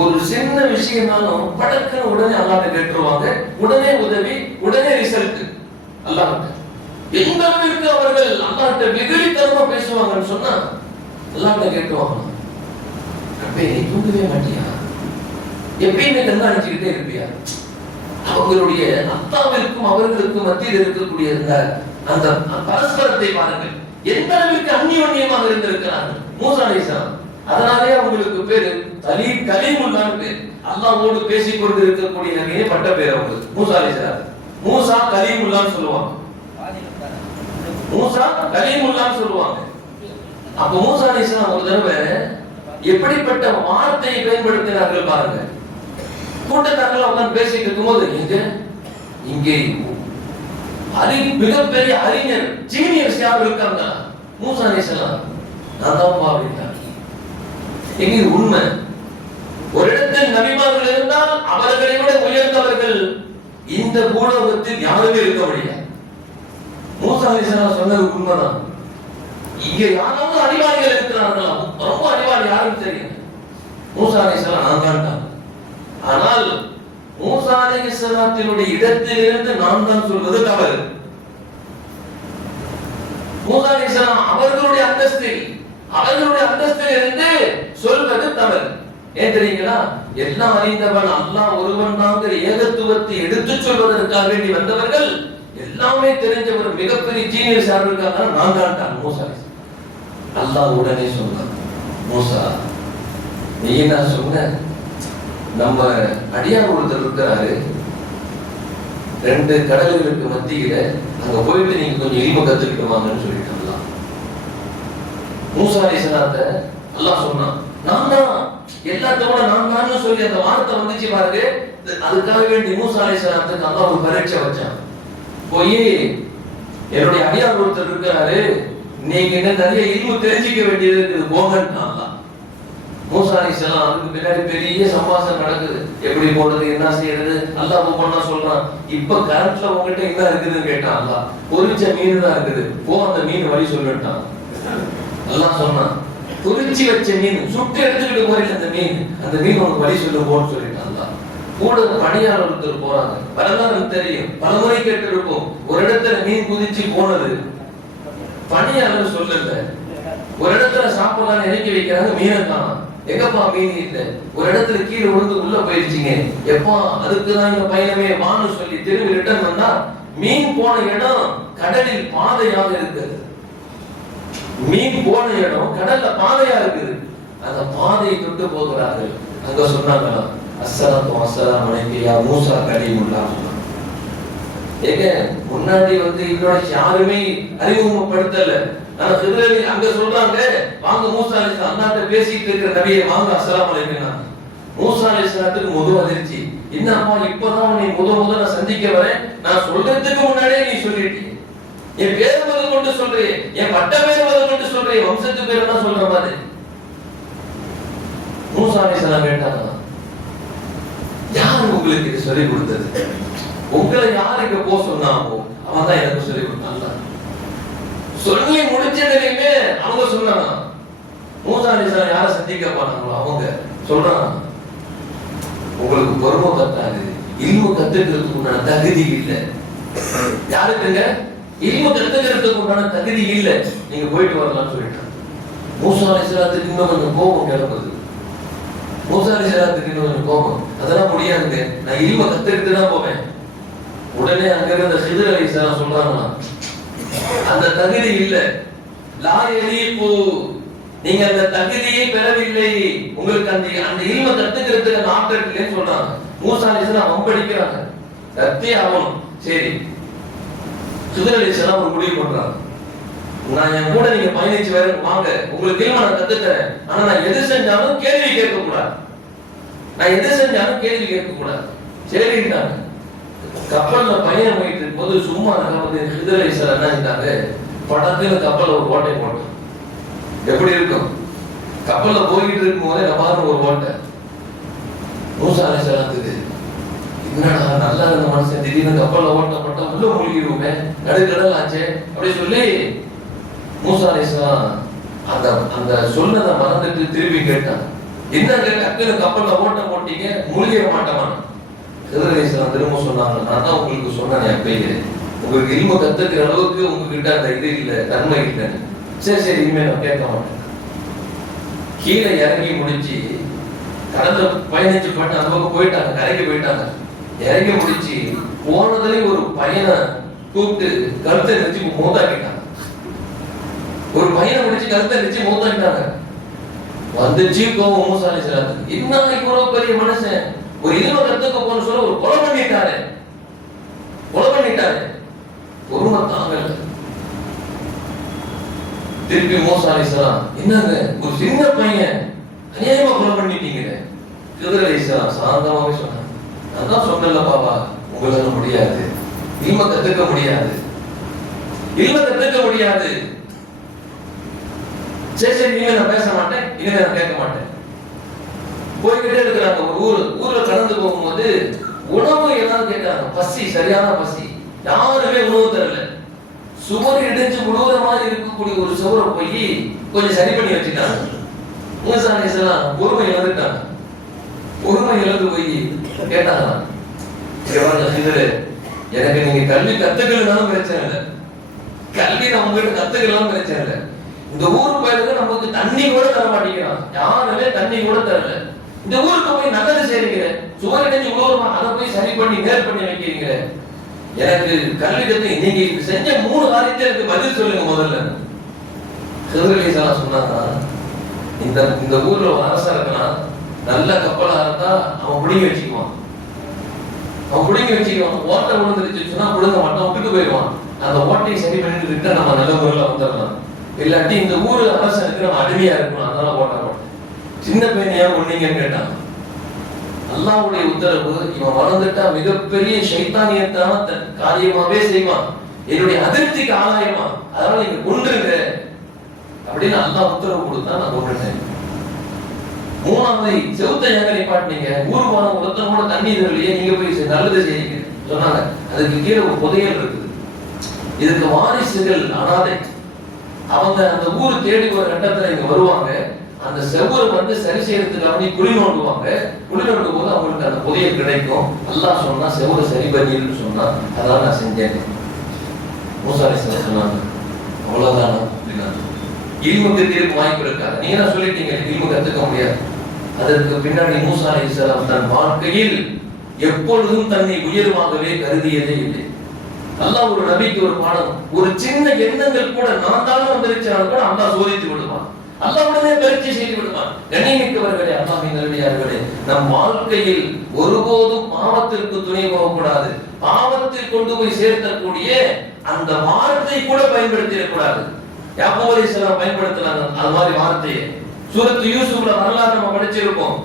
ஒரு சின்ன விஷயம்னாலும் படக்குன்னு உடனே அல்லாஹ்ட்ட கேட்டுருவாங்க, உடனே உதவி, உடனே ரிசல்ட். அல்லாஹ்ட்ட எந்த அளவிற்கு அவர்கள் அல்லாஹ்ட்ட வெகுளித்தனமா பேசுவாங்கன்னு சொன்னா அல்லாஹ்ட்ட கேட்டுவாங்க, அப்பே நீ தூங்கவே மாட்டியா, எப்பயுமே கண்காணிச்சுக்கிட்டே இருப்பியா, அவங்களுடைய அத்தாவிற்கும் அவர்களுக்கும் மத்தியில் இருக்கக்கூடிய அந்த பரஸ்பரத்தை பாருங்கள், எந்த அளவிற்கு அந்நியோன்யமாக இருந்திருக்கிறார்கள் மூசா அலைஹிஸ்ஸலாம். அதனாலே அவங்களுக்கு பேரு கலீமுல்லாஹ் பேர். அல்லாஹ்வோடு பேசிக் கொண்டு இருக்கக்கூடிய நபியே பட்ட பேர் அவங்களுக்கு மூசா அலைஹிஸ்ஸலாம். மூசா கலீமுல்லாஹ் சொல்லுவாங்க, மூசா கலீமுல்லாஹ் சொல்லுவாங்க. அப்ப மூசா அலைஹிஸ்ஸலாம் ஒரு தடவை எப்படிப்பட்ட வார்த்தையை பயன்படுத்தினார்கள் பாருங்க. கூட்டத்தார்கள் உட்கார்ந்து பேசிட்டு இருக்கும்போது இங்கே மிகப்பெரிய அறிஞர் ஜீனியர்ஸ் யார் இருக்காங்க, மூசா அலைஹிஸ்ஸலாம் நான் தான் அப்படின்றாங்க. இது உண்மை. ஒரு இடத்தில் நபிமார்கள் இருந்தால் அவர்களை விட உயர்ந்தவர்கள் இந்த பூலோகத்தில் யாருமே இருக்க முடியாது. மூசா அலைஹிஸ்ஸலாம் சொன்னது உண்மைதான். இங்க யாராவது அறிவாளிகள் இருக்கிறார்களா? ரொம்ப அறிவாளி யாரும் தெரியும். மூசா அலைஹிஸ்ஸலாம் நான் தான். ஆனால் மூசா அலைஹிஸ்ஸலாத்தினுடைய இடத்திலிருந்து நான் தான் சொல்வது தவறு. மூசா அலைஹிஸ்ஸலாம் அவர்களுடைய அந்தஸ்தில் இருந்து சொல்வது தவறு. ஏன் தெரியுங்களா? எல்லாம் அறிந்தவன் அல்லாஹ் ஒருவன் தான் ஏகத்துவத்தை எடுத்துச் சொல்வதற்காக வேண்டி வந்தவர்கள், எல்லாமே தெரிஞ்ச ஒரு மிகப்பெரிய ஜீனியஸ் யார் இருக்காங்கன்னா நான் தான் மூசா அலைஹிஸ்ஸலாம். அல்லாஹ் உடனே சொன்னான், மூசா நீ என்ன சொன்ன, நம்ம அடியார் ஒருத்தர் இருக்கிறாரு, 2 கடல்களுக்கு மத்தியில அங்க போயிட்டு நீங்க கொஞ்சம் இல்ம கத்துக்கிட்டு வாங்கன்னு சொல்லிட்டாங்க. மூசா அலைஹிஸ்ஸலாத்தை அல்லாஹ் சொன்னான், நான் தான் எல்லாத்தோட நான் தான் சொல்லி அந்த வார்த்தை வந்துச்சு பாருங்க. அதுக்காக வேண்டி மூசா அலைஹிஸ்ஸலாத்துக்கு அல்லாஹ் ஒரு பரீட்சை வச்சான். போய் என்னுடைய அடியார் ஒருத்தர் இருக்கிறாரு, நீங்க என்ன நிறைய இல்மு தெரிஞ்சுக்க வேண்டியது இருக்குது போங்கன்னு அல்லாஹ். மூசா அலைஹிஸ்ஸலாம் அதுக்கு பின்னாடி பெரிய சம்பாஷணை நடக்குது. எப்படி போறது, என்ன செய்யறது, அல்லாஹ் ஒவ்வொன்னா சொல்றான். இப்ப கரண்ட்ல உங்ககிட்ட என்ன இருக்குதுன்னு கேட்டான் அல்லாஹ். பொரிச்ச மீன் தான் இருக்குது, போ அந்த மீன் வழி சொல்லிட்டான். அல்லாஹ் சொன்னான், பொரிச்சு வச்ச மீன் சுட்டு எடுத்துக்கிட்டு போறீங்க, அந்த மீன் உனக்கு வழி சொல்லு போன்னு சொல்லிட்டான் அல்லாஹ். கூட பணியாளர் ஒருத்தர் போறாங்க, வரலாறு தெரியும், பலமுறை கேட்டு இருக்கும். ஒரு இடத்துல மீன் குதிச்சு போனது பணியாளர் சொல்லல. ஒரு இடத்துல சாப்பிடலாம் இறக்கி வைக்கிறாங்க, மீனை காணோம். எங்கப்பா மீன் இல்ல. ஒரு இடத்துல கீழே விழுந்து உள்ள போயிருச்சுங்க. எப்பா அதுக்குதான் இந்த பயணமே வான்னு சொல்லி திரும்பி ரிட்டர்ன் வந்தா மீன் போன இடம் கடலில் பாதையாக இருக்குது. மீன் போன இடம் கடல்ல பாதையா இருக்குது. அந்த பாதையை தொட்டு போகிறார்கள். அங்க சொன்னாங்க, அஸ்ஸலாத்து வஸ்ஸலாமு அலைக்க யா மூசா கலீமுல்லாஹ். ஏங்க முன்னாடி இதோட யாருமே அறிமுகப்படுத்தல. ஆனா சிறுவலி அங்க சொல்றாங்க, வாங்க மூசா அலைஹிஸ்ஸலாம் அல்லாஹ்ட்ட பேசிட்டு இருக்கிற நபியே வாங்க அஸ்ஸலாமு அலைக்கும். மூசா அலைஹிஸ்ஸலாத்துக்கு முதல் அதிர்ச்சி, என்னப்பா இப்பதான் நீ முதல்ல சந்திக்க வரேன், நான் சொல்றதுக்கு முன்னாடியே நீ சொல்லிட்டீங்க. என் பேர் முதல் கொண்டு சொல்றே, என் பட்ட பேர் முதல் கொண்டு சொல்றே, வம்சத்து பேர் தான் சொல்ற மாதிரி. மூசா அலைஹிஸ்ஸலாம் கேட்டாங்க, யார் உங்களுக்கு இது சொல்லி கொடுத்தது? உங்களை யாருக்கு போ சொன்னாமோ அவன் தான் எனக்கு சொல்லி கொடுத்தான். சொல்லி முடிச்சதுலயுமே அவங்க சொன்னாங்க, மூசா அலைஹிஸ்ஸலாம் யாரை சந்திக்க போனாங்களோ அவங்க சொல்றாங்க, உங்களுக்கு பொறுமை பத்தாது, இல்மு கத்துக்கிறதுக்கு உண்டான தகுதி இல்லை. யாருக்குங்க? இல்மு கத்துக்கிறதுக்கு உண்டான தகுதி இல்லை, நீங்க போயிட்டு வரலாம்னு சொல்லிட்டாங்க. மூசா அலைஹிஸ்ஸலாத்துக்கு இன்னும் கொஞ்சம் கோபம் கிளம்புது. மூசா அலைஹிஸ்ஸலாத்துக்கு இன்னும் கொஞ்சம் கோபம், அதெல்லாம் முடியாதுங்க, நான் இல்ம கத்துக்கிட்டு தான் போவேன். உடனே அங்க இருந்த ஹிதர் அலைஹிஸ்ஸலாம் சொல்றாங்க, அந்த தகுதி இல்ல, லா யலீகு, நீங்க அந்த தகுதியை பெறவில்லை, உங்களுக்கு அந்த இல்ம கத்துக்கிறதுக்கு ஆற்றல் இல்லைன்னு சொல்றாங்க. மூசா அலைஹிஸ்ஸலாம் வம்படிக்கிறாங்க, கத்தே ஆகணும். சரி, ஹிதர் அலைஹிஸ்ஸலாம் ஒரு முடிவு பண்றாங்க, நான் என் கூட நீங்க பயணிச்சு வாங்க, உங்களுக்கு இல்ம நான் கத்துக்கிறேன், ஆனா நான் எது செஞ்சாலும் கேள்வி கேட்க கூடாது, சரிட்டாங்க. கப்பல்ல பயணம் போயிட்டு இருக்கும்போது சும்மா ஹிதர் அலைஹிஸ்ஸலாம் என்ன செஞ்சாங்க, படத்துல கப்பல்ல ஒரு ஓட்டை போட்டாங்க. எப்படி இருக்கும்? கப்பல்ல போயிட்டு இருக்கும் போதே பாருங்க ஒரு ஓட்டை. மூசா அலைஹிஸ்ஸலாத்துக்கு என்னடா நல்லா இருந்த மனுஷன் திடீர்னு கப்பல்ல ஓட்டை போட்டா உள்ள மூழ்கிடுவோமே, நடுக்கடல் ஆச்சே அப்படி சொல்லி மூசா அலைஹிஸ்ஸலாம் அந்த சொன்னதை மறந்துட்டு திருப்பி கேட்டான், என்ன டக்குனு கப்பல்ல ஓட்டை போட்டீங்க, மூழ்கிட மாட்டோமா? ஹிதர் அலைஹிஸ்ஸலாம் திரும்ப சொன்னாங்க, நான் தான் உங்களுக்கு சொன்னேன் எப்பயே, உங்களுக்கு இல்ம கத்துக்கிற அளவுக்கு உங்ககிட்ட அந்த இது இல்ல, தன்மை இல்லைன்னு. சரி இனிமே நான் கேட்க மாட்டேன். கீழே இறங்கி முடிச்சு கடல்ல பயணிச்சு போயிட்டு அந்த பக்கம் போயிட்டாங்க, கரைக்கு போயிட்டாங்க. இறங்கி முடிச்சு போனதுலயும் ஒரு பையனை கூப்பிட்டு கழுத்தை நெரிச்சு மூத்தாக்கிட்டாங்க. ஒரு பையனை முடிச்சு கழுத்தை நெரிச்சு மூத்தாக்கிட்டாங்க. வந்துச்சு கோபம் மூசா அலைஹிஸ்ஸலாத்துக்கு. என்ன இவ்வளவு பெரிய மனுஷன் ஒரு இல்ம கத்துக்க போன சொல்ல ஒரு கொலை பண்ணிட்டாரு. பொறுமை தாங்கல. திருப்பி மூசா அலைஹிஸ்ஸலாம், என்னங்க ஒரு சின்ன பையன் அநியாயமா கொலை பண்ணிட்டீங்க. கிதர் அலைஹிஸ்ஸலாம் சாந்தமாவே சொன்னாங்க, நான் தான் சொன்னல பாபா, உங்களால முடியாது, இல்ம கத்துக்க முடியாது. சரி நீங்க நான் பேச மாட்டேன், இனிமே நான் கேட்க மாட்டேன். போய்கிட்டே இருக்கிறாங்க. ஒரு ஊர்ல கடந்து போகும்போது உணவு ஏதாவது கேட்கறாங்க. பசி, சரியான பசி. யாருமே உணவு தரல. சுவர் இடிஞ்சு முழுவத மாதிரி இருக்கக்கூடிய ஒரு சுவரை போய் கொஞ்சம் சரி பண்ணி வச்சுட்டாங்க. மூசா அலைஹிஸ்ஸலாம் பொறுமை இழந்துட்டாங்க. பொறுமை இழந்து போய் கேட்டாங்க, எனக்கு நீங்க கல்வி கத்துக்கலனாலும் பிரச்சனை இல்லை, கல்வி நான் உங்ககிட்ட கத்துக்கலாம் பிரச்சனை இல்லை. இந்த ஊர் பயிருக்கு நமக்கு தண்ணி கூட தர மாட்டேங்கிறான், யாருமே தண்ணி கூட தரல. இந்த ஊருக்கு போய் நல்லது செய்றீங்க, சுவர் இடைஞ்சு உழுவுறமா அதை போய் சரி பண்ணி நேர் பண்ணி வைக்கிறீங்க. எனக்கு கல்வி கத்து நீங்க செஞ்ச 3 காரியத்தை எனக்கு பதில் சொல்லுங்க முதல்ல. கிதர் அலைஹிஸ்ஸலாம் சொன்னாங்க, இந்த ஊர்ல ஒரு அரசா இருக்கலாம், நல்ல கப்பலா இருந்தா அவன் பிடிங்கி வச்சுக்குவான். ஓட்டை விழுந்துருச்சு சொன்னா விழுங்க மாட்டான், விட்டுட்டு போயிடுவான். அந்த ஓட்டையை சரி பண்ணிட்டு இருக்க நம்ம நல்ல முறையில வந்துடலாம். இல்லாட்டி இந்த ஊரு அரசனுக்கு நம்ம அடிமையா இருக்கணும், அதனால ஓட்ட மாட்டேன். சின்ன பையனையா ஒண்ணீங்கன்னு கேட்டாங்க. அல்லாஹ்வுடைய உத்தரவு, இவன் வளர்ந்துட்டா மிகப்பெரிய ஷைத்தானியத்தான காரியமாவே செய்வான், என்னுடைய அதிருப்திக்கு ஆளாயிடுவான், அதனால நீங்க கொன்றுங்க அப்படின்னு அல்லாஹ் உத்தரவு கொடுத்தா நான் கொன்றுட்டேன். 3வது செவுத்தை ஏங்க நிப்பாட்டினீங்க, ஊர் போன ஒருத்தன் கூட தண்ணி தரலையே, நீங்க போய் நல்லது செய்யுங்க சொன்னாங்க. அதுக்கு கீழே ஒரு புதையல் இருக்குது. இதுக்கு வாரிசுகள் அனாதை. அவங்க அந்த ஊர் தேடி ஒரு கட்டத்துல இங்க வருவாங்க. அந்த செவ்வரை வந்து சரி செய்யறதுக்காக குழி நோண்டுவாங்க. குழி நோண்டும் போது அவங்களுக்கு அந்த புதையல் கிடைக்கும். அல்லாஹ் சொன்னா செவ்வரை சரி பண்ணிருன்னு சொன்னா அதான் நான் செஞ்சேன். மூசா அலைஹிஸ்ஸலாம் சொன்னாங்க, அவ்வளவுதானா அப்படின்னா இல்முக்கு தீர்ப்பு வாய்ப்பு இருக்காது. நீங்க தான் சொல்லிட்டீங்க இல்மு கத்துக்க முடியாது. அதற்கு பின்னாடி மூசா அலைஹிஸ்ஸலாம் தன் வாழ்க்கையில் எப்பொழுதும் தன்னை உயர்வாகவே கருதியதே இல்லை. அல்லாஹ் ஒரு நபிக்கு ஒரு பாடம், ஒரு சின்ன எண்ணங்கள் கூட நான் தானே வந்துருச்சாலும் கூட அல்லாஹ் சோதித்து விடுவான், அல்லாஹ் உடனே பரீட்சை செய்து விடுவான். கண்ணியமிக்கவர்களே, அல்லாஹ்வின் நல்லடியார்களே, நம் வாழ்க்கையில் ஒருபோதும் பாவத்திற்கு துணை போகக்கூடாது. பாவத்தில் கொண்டு போய் சேர்த்தக்கூடிய அந்த வார்த்தை கூட பயன்படுத்திடக்கூடாது. யாக்கூப் அலைஹிஸ்ஸலாம் பயன்படுத்தினாங்க அது மாதிரி வார்த்தையை. சூரத்து யூசுப்ல வரலாறு நம்ம படிச்சிருப்போம்.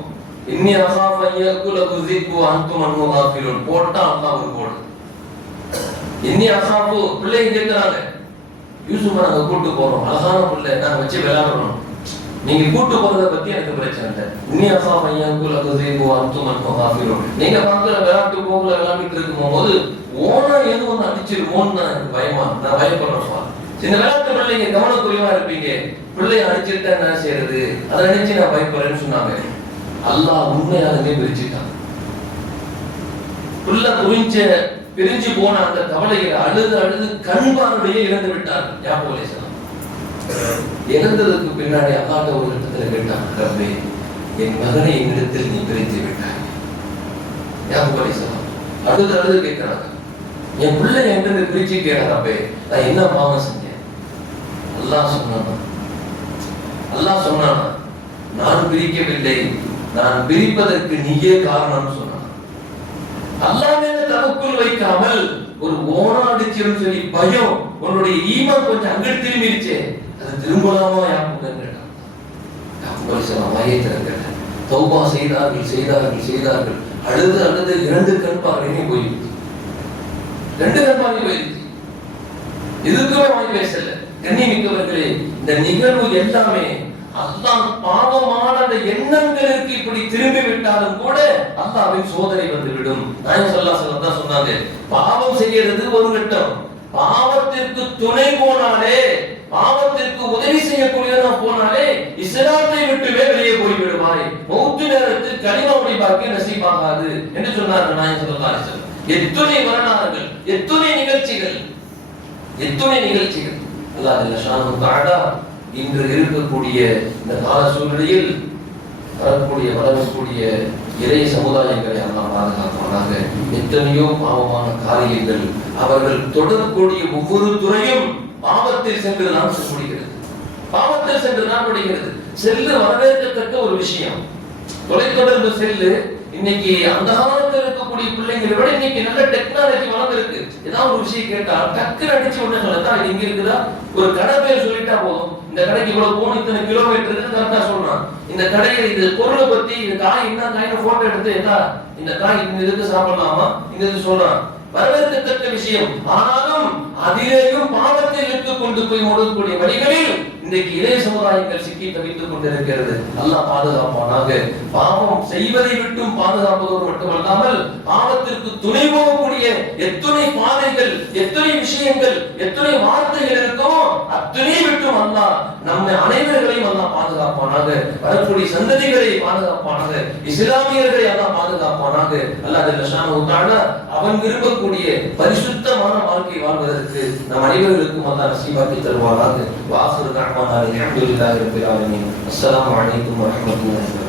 இன்னி அஸாஃப யகுலகு ஸிப்பு அன்தும் அன்ஹு காஃபிலூன் போட்டா அல்லாஹ் ஒரு போடு. இன்னி அஸாஃபு பிள்ளைங்க கேக்குறாங்க, யூசுப் நாங்க கூட்டு போறோம், அழகான பிள்ளை நாங்க வச்சு விளையாடுறோம், நீங்க கூட்டு போறத பத்தி எனக்கு பிரச்சனை இல்லை. இன்னி அஸாஃப யகுலகு ஸிப்பு அன்தும் அன்ஹு காஃபிலூன் நீங்க பாக்குற விளையாட்டு போகல விளையாடிட்டு இருக்கும்போது ஓனா எது ஒன்று அடிச்சிருமோன்னு எனக்கு பயமா, நான் பயப்படுறேன். சின்ன விளையாட்டு பிள்ளைங்க கவனக்குறைவா இருப்பீங்க, பிள்ளைய அடிச்சுட்டா என்ன செய்யறது, அதை நினைச்சு நான் பயப்படுறேன்னு சொன்னாங்க. அல்லாஹ் உண்மையாலுமே பிரிச்சுட்டான். பிள்ளை பிரிஞ்சு போன அந்த கவலையை அழுது கண் பார்வையை இழந்து விட்டார் யாக்கூப் அலைஹிஸ்ஸலாம். இழந்ததுக்கு பின்னாடி அல்லாஹ்ட்ட ஒரு இடத்துல கேட்டான், ரப்பே என் மகனை என்னிடத்தில் நீ பிரித்து விட்டாய். யாக்கூப் அலைஹிஸ்ஸலாம் அழுது கேட்கிறாங்க, என் பிள்ளை என்கிட்ட பிரிச்சு கேட்டா ரப்பே நான் என்ன பாவம் செஞ்சேன்? அல்லாஹ் சொன்னானா நான் பிரிக்கவில்லை, நான் பிரிப்பதற்கு நீயே காரணம் சொன்னான். அல்லாஹ் மேல தவக்குல் வைக்காமல் ஒரு ஓனா அடிச்சிரும் சொல்லி பயம், உன்னுடைய ஈமான் கொஞ்சம் அங்கிட்டு திரும்பிடுச்சே, அது திரும்பலாமா யாக்கூப் கேட்டான். யாக்கூப் அலைஹிஸ்ஸலாம் வாயை திறக்கல, தௌபா செய்தார்கள். அழுது 2 கண் பார்வையும் போயிடுச்சு. 2 கண் பார்வை போயிடுச்சு. இதுக்குமே வாய் பேசல. கண்ணியமிக்கவர்களே, இந்த நிகழ்வு எல்லாமே அல்லாஹ் பாவமான அந்த எண்ணங்களுக்கு இப்படி திரும்பி விட்டாலும் கூட அல்லாஹ்வின் சோதனை வந்துவிடும். நாயகம் ஸல்லல்லாஹு அலைஹி வஸல்லம் தான் சொன்னாங்க, பாவம் செய்யறது ஒரு கட்டம், பாவத்திற்கு துணை போனாலே, பாவத்திற்கு உதவி செய்யக்கூடியவனா போனாலே இஸ்லாத்தை விட்டுவே வெளியே போய்விடுவாய், மௌத்து நேரத்தில் கலிமாவுடைய பாக்கியம் நசீபாகாது என்று சொன்னார்கள் நாயகம் ஸல்லல்லாஹு அலைஹி வஸல்லம். எத்துணை வரலாறுகள், எத்துணை நிகழ்ச்சிகள். அல்லாஹ் ஜல்ல ஷானஹு தஆலா இன்று இருக்கக்கூடிய இந்த கால சூழ்நிலையில் வளரக்கூடிய இளைய சமுதாயங்களை எல்லாம் பாதுகாப்பானாக. எத்தனையோ பாவமான காரியங்கள் அவர்கள் தொடரக்கூடிய ஒவ்வொரு துறையும் பாவத்தில் சென்றுதான் முடிகிறது. பாவத்தில் சென்றுதான் முடிகிறது. செல்லு வரவேற்கத்தக்க ஒரு விஷயம். தொலைத்தொடர்பு செல்லு இன்னைக்கு அந்த காலத்தில் இருக்கக்கூடிய பிள்ளைங்களை விட இன்னைக்கு நல்ல டெக்னாலஜி வளர்ந்துருக்கு. ஏதாவது ஒரு விஷயம் கேட்டா டக்குன்னு அடிச்சு உடனே சொல்லத்தான் இங்க இருக்குதா, ஒரு கடை பேர் சொல்லிட்டா போதும். இந்த கடைக்கு இவ்வளவு போன இத்தனை கிலோமீட்டர் கரெக்டா சொல்றான். இந்த கடையை இது பொருளை பத்தி இந்த காய் என்ன காய்னு போட்டோ எடுத்து என்ன இந்த காய் இந்த இதுக்கு சாப்பிடலாமா இந்த இது சொல்றான். வரவேற்கத்தக்க விஷயம். ஆனாலும் அதிலேயும் பாவத்தை இழுத்து கொண்டு போய் முடக்கூடிய வழிகளில் இன்றைக்கு இளைய சமுதாயங்கள் சிக்கி தவித்துக் கொண்டிருக்கிறது. அல்லாஹ் பாதுகாப்பானாக. பாவம் செய்வதை விட்டும் பாதுகாப்பதோடு மட்டுமல்லாமல் பாவத்திற்கு துணை போகக்கூடிய எத்தனை பாதைகள், எத்தனை விஷயங்கள், எத்தனை வார்த்தைகள் இருக்கோ அத்தனை விட்டும் அல்லாஹ் நம்மை அனைவர்களையும் அல்லாஹ் பாதுகாப்பானாக. வரக்கூடிய சந்ததிகளை பாதுகாப்பானாக. இஸ்லாமியர்களை அல்லாஹ் பாதுகாப்பானாக. அல்லாஹ் ஜல்ல ஷானஹு தஆலா அவன் விரும்பக்கூடிய பரிசுத்தமான வாழ்க்கை வாழ்வதற்கு நம் அனைவருக்கும் அல்லாஹ் நசீபாக்கி தருவாராக. வாஹிரு தஅவானா அல்ஹம்துலில்லாஹி ரப்பில் ஆலமீன். அஸ்ஸலாமு அலைக்கும் வரஹ்மத்துல்லாஹி